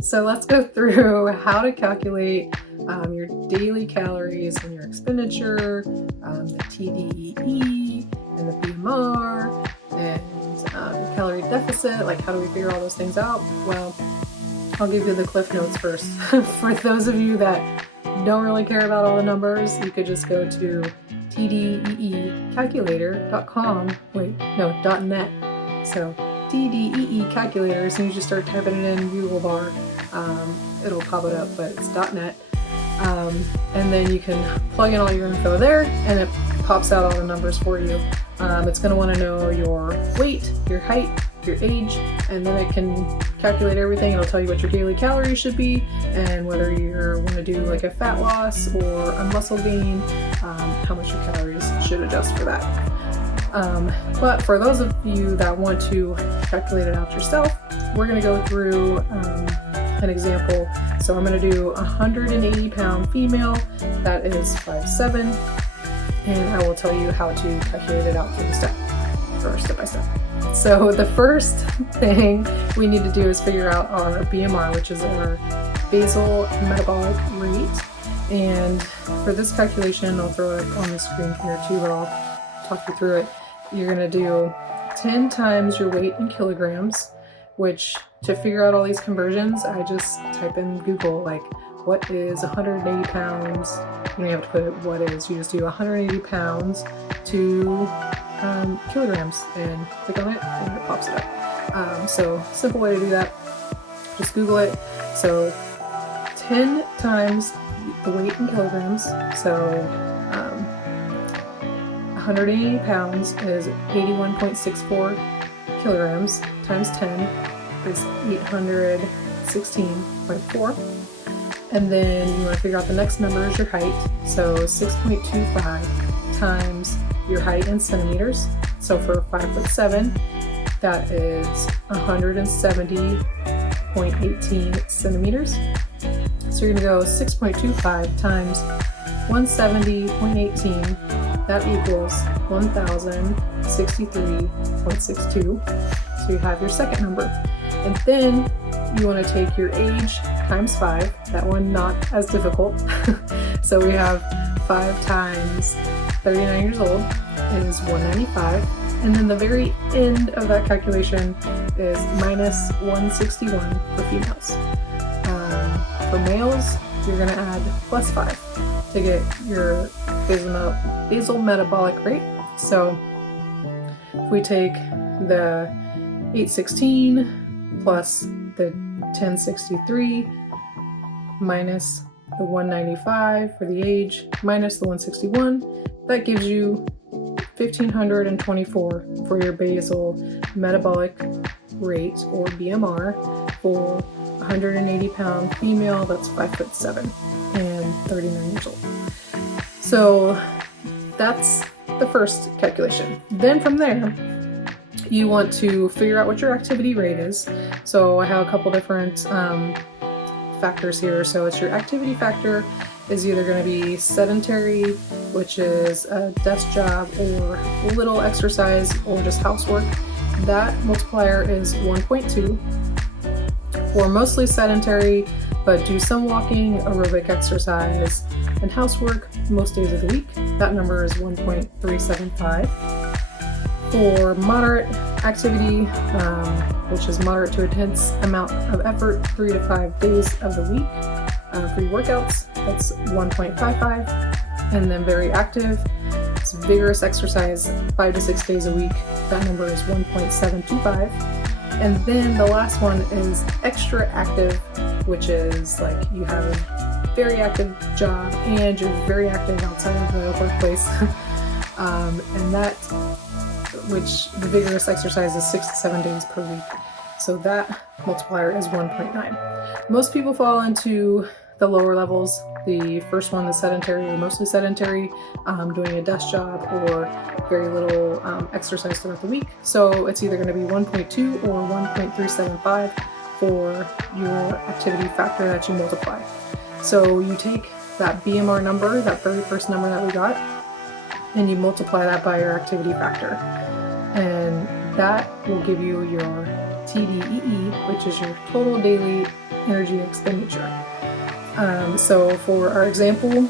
So let's go through how to calculate your daily calories and your expenditure, the TDEE and the BMR, and calorie deficit. Like, how do we figure all those things out? Well, I'll give you the cliff notes first. For those of you that don't really care about all the numbers, you could just go to tdeecalculator.com. .net. So TDEE calculators, and you just start typing it in Google bar. It'll pop it up, but it's .net. And then you can plug in all your info there, and it pops out all the numbers for you. It's going to want to know your weight, your height, your age, and then it can calculate everything. It'll tell you what your daily calories should be and whether you want to do like a fat loss or a muscle gain, how much your calories should adjust for that. But for those of you that want to calculate it out yourself, we're going to go through an example. So I'm going to do a 180-pound female that is 5'7", and I will tell you how to calculate it out step by step. So the first thing we need to do is figure out our BMR, which is our basal metabolic rate. And for this calculation, I'll throw it up on the screen here too, but I'll talk you through it. You're going to do 10 times your weight in kilograms, which to figure out all these conversions, I just type in Google, like, what is 180 pounds? You don't have to put it what is, you just do 180 pounds to kilograms and click on it and it pops it up. So simple way to do that, just Google it. So 10 times the weight in kilograms, so 180 pounds is 81.64 kilograms times 10 is 816.4. And then you want to figure out the next number is your height. So 6.25 times your height in centimeters. So for 5'7", that is 170.18 centimeters. So you're going to go 6.25 times 170.18. That equals 1,063.62. So you have your second number. And then you want to take your age times 5. That one not as difficult. So we have 5 times 39 years old is 195. And then the very end of that calculation is minus 161 for females. For males, you're going to add plus 5 to get your basal metabolic rate. So if we take the 816 plus the 1063 minus the 195 for the age minus the 161, that gives you 1,524 for your basal metabolic rate, or BMR, for 180-pound female that's 5'7" and 39 years old. So that's the first calculation. Then from there, you want to figure out what your activity rate is. So I have a couple different factors here. So it's your activity factor is either going to be sedentary, which is a desk job or little exercise or just housework. That multiplier is 1.2. For mostly sedentary, but do some walking, aerobic exercise, and housework most days of the week, that number is 1.375. For moderate activity, which is moderate to intense amount of effort, 3 to 5 days of the week, for your workouts, that's 1.55. And then very active, it's vigorous exercise 5 to 6 days a week, that number is 1.725. And then the last one is extra active, which is like you have a very active job and you're very active outside of the workplace. And that, which the vigorous exercise is 6 to 7 days per week. So that multiplier is 1.9. Most people fall into the lower levels. The first one, the sedentary or mostly sedentary, doing a desk job or very little exercise throughout the week. So it's either going to be 1.2 or 1.375 for your activity factor that you multiply. So you take that BMR number, that very first number that we got, and you multiply that by your activity factor. And that will give you your TDEE, which is your total daily energy expenditure. So for our example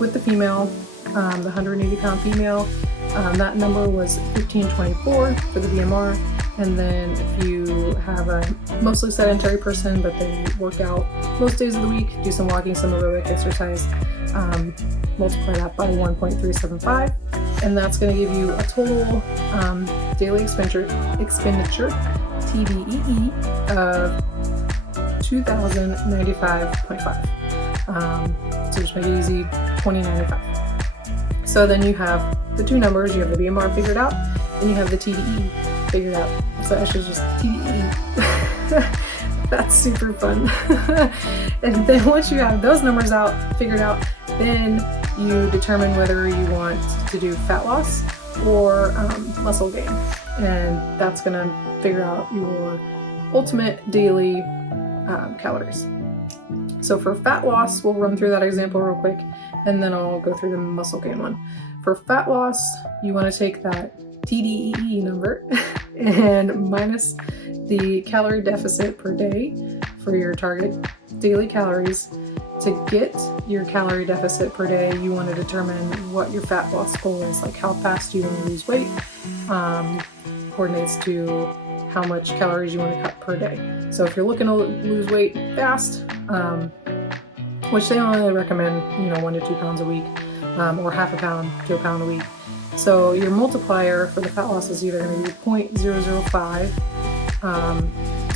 with the female, the 180 pound female, that number was 1524 for the BMR. And then if you have a mostly sedentary person, but they work out most days of the week, do some walking, some aerobic exercise, multiply that by 1.375, and that's going to give you a total daily expenditure, TDEE, of 2,095.5. So just make it easy, 2095. So then you have the two numbers, you have the BMR figured out, and you have the TDE figured out. So I should just TDE. That's super fun. And then once you have those numbers figured out, then you determine whether you want to do fat loss or muscle gain. And that's gonna figure out your ultimate daily calories. So for fat loss, we'll run through that example real quick, and then I'll go through the muscle gain one. For fat loss, you want to take that TDEE number and minus the calorie deficit per day for your target daily calories. To get your calorie deficit per day, you want to determine what your fat loss goal is, like how fast you want to lose weight, coordinates to how much calories you want to cut per day. So if you're looking to lose weight fast, which they only recommend, 1 to 2 pounds a week, or half a pound to a pound a week. So your multiplier for the fat loss is either going to be 0.005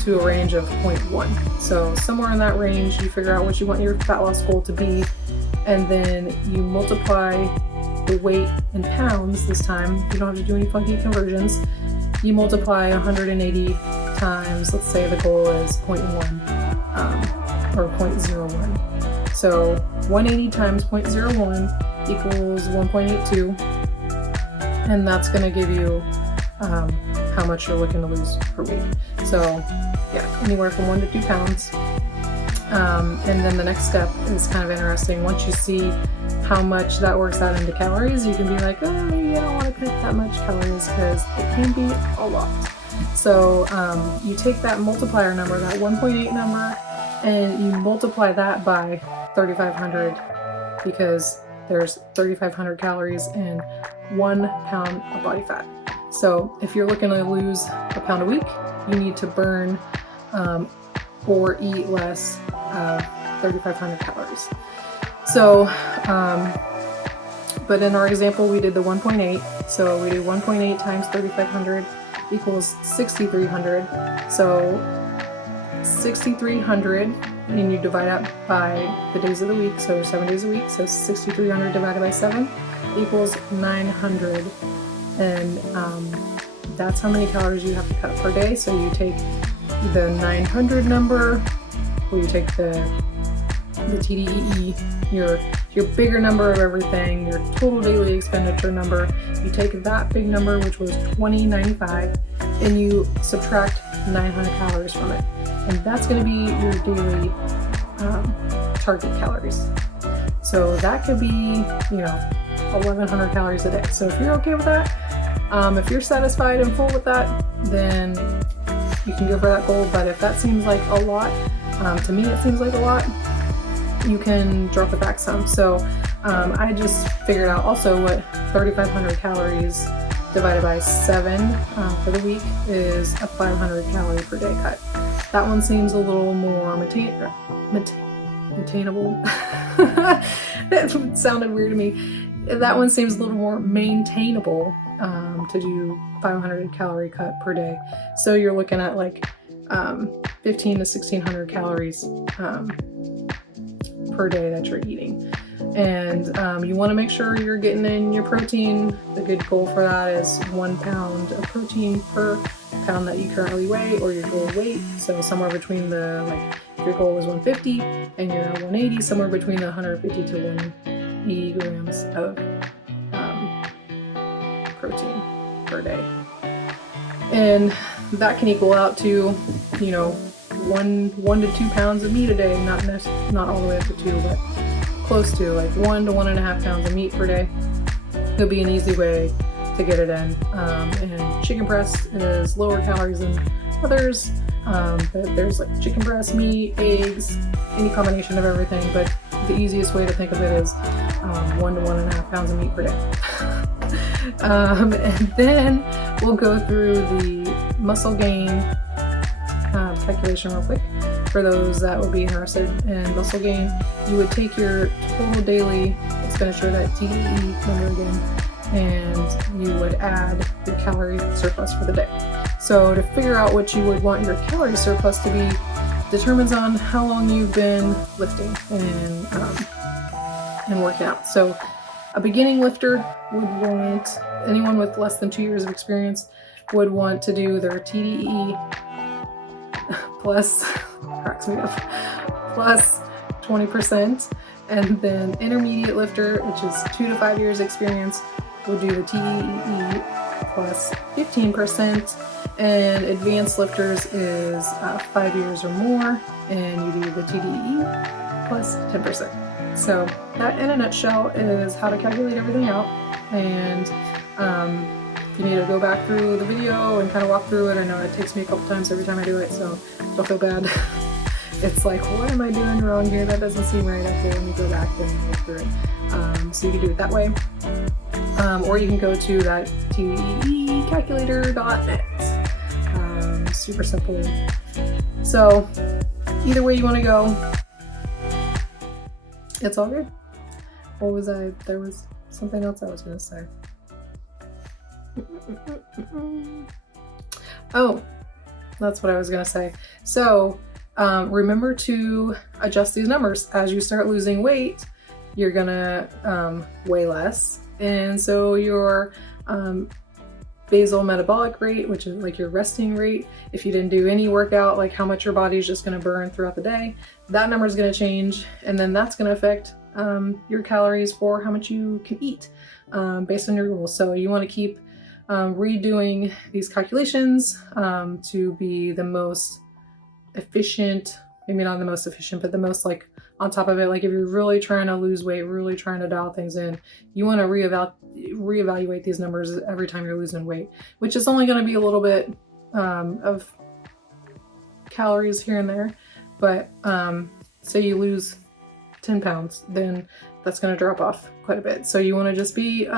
to a range of 0.1. So somewhere in that range, you figure out what you want your fat loss goal to be, and then you multiply the weight in pounds this time. You don't have to do any funky conversions. You multiply 180 times, let's say the goal is 0.1 or 0.01. So 180 times 0.01 equals 1.82, and that's going to give you how much you're looking to lose per week. So yeah, anywhere from 1 to 2 pounds. And then the next step is kind of interesting. Once you see how much that works out into calories, you can be like, oh, maybe I don't want to cut that much calories, because it can be a lot. So you take that multiplier number, that 1.8 number, and you multiply that by 3,500, because there's 3,500 calories in 1 pound of body fat. So if you're looking to lose a pound a week, you need to burn or eat less of 3,500 calories. So, but in our example, we did the 1.8. So we did 1.8 times 3,500 equals 6,300. So 6,300, and you divide that by the days of the week, so 7 days a week. So 6,300 divided by 7 equals 900. And that's how many calories you have to cut per day. So you take the 900 number, or you take the TDEE, your bigger number of everything, your total daily expenditure number. You take that big number, which was 2095, and you subtract 900 calories from it. And that's going to be your daily target calories. So that could be, 1,100 calories a day. So if you're okay with that, if you're satisfied and full with that, then you can go for that goal. But if that seems like a lot, to me it seems like a lot, you can drop it back some. So I just figured out also what 3,500 calories divided by 7 for the week is a 500 calorie per day cut. That one seems a little more maintainable. That sounded weird to me. That one seems a little more maintainable to do 500 calorie cut per day. So you're looking at like 15 to 1,600 calories per day that you're eating. And you want to make sure you're getting in your protein. The good goal for that is 1 pound of protein per pound that you currently weigh, or your goal weight. So somewhere between the, if your goal was 150 and you're at 180, somewhere between the 150 to 180 grams of protein per day. And that can equal out to, 1 to 2 pounds of meat a day, not all the way up to 2, but close to, like 1 to 1.5 pounds of meat per day. It'll be an easy way to get it in. And chicken breast is lower calories than others, But there's like chicken breast, meat, eggs, any combination of everything. But the easiest way to think of it is 1 to 1.5 pounds of meat per day. And then we'll go through the muscle gain calculation real quick. For those that would be interested in muscle gain, you would take your total daily expenditure, that TDEE number again, and you would add your calorie surplus for the day. So to figure out what you would want your calorie surplus to be determines on how long you've been lifting and working out. So a beginning lifter would want, anyone with less than 2 years of experience would want to do their TDEE plus, cracks me up, plus 20. And then intermediate lifter, which is 2 to 5 years experience, would do the TDEE plus 15%. And advanced lifters is 5 years or more, and you do the TDEE plus 10%. So that in a nutshell is how to calculate everything out. And if you need to go back through the video and kind of walk through it, I know it takes me a couple times every time I do it, so don't feel bad. It's like, what am I doing wrong here? That doesn't seem right. Okay, let me go back and look through it. So you can do it that way. Or you can go to that TDEcalculator.net. Super simple. So either way you want to go, it's all good. What was there was something else I was going to say. Oh, that's what I was going to say. So remember to adjust these numbers. As you start losing weight, you're going to weigh less. And so your basal metabolic rate, which is like your resting rate, if you didn't do any workout, like how much your body's just going to burn throughout the day, that number is going to change, and then that's going to affect your calories for how much you can eat based on your goals. So you want to keep redoing these calculations to be the most efficient, maybe not the most efficient, but the most like on top of it. Like if you're really trying to lose weight, really trying to dial things in, you want to reevaluate these numbers every time you're losing weight, which is only going to be a little bit of calories here and there. But say you lose 10 pounds, then that's going to drop off quite a bit. So you want to just be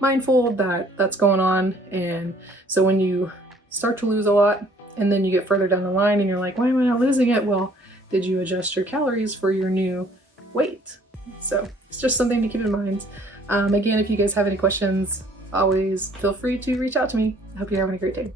mindful that that's going on. And so when you start to lose a lot and then you get further down the line and you're like, why am I not losing it? Well, did you adjust your calories for your new weight? So it's just something to keep in mind. Again, if you guys have any questions, always feel free to reach out to me. I hope you're having a great day.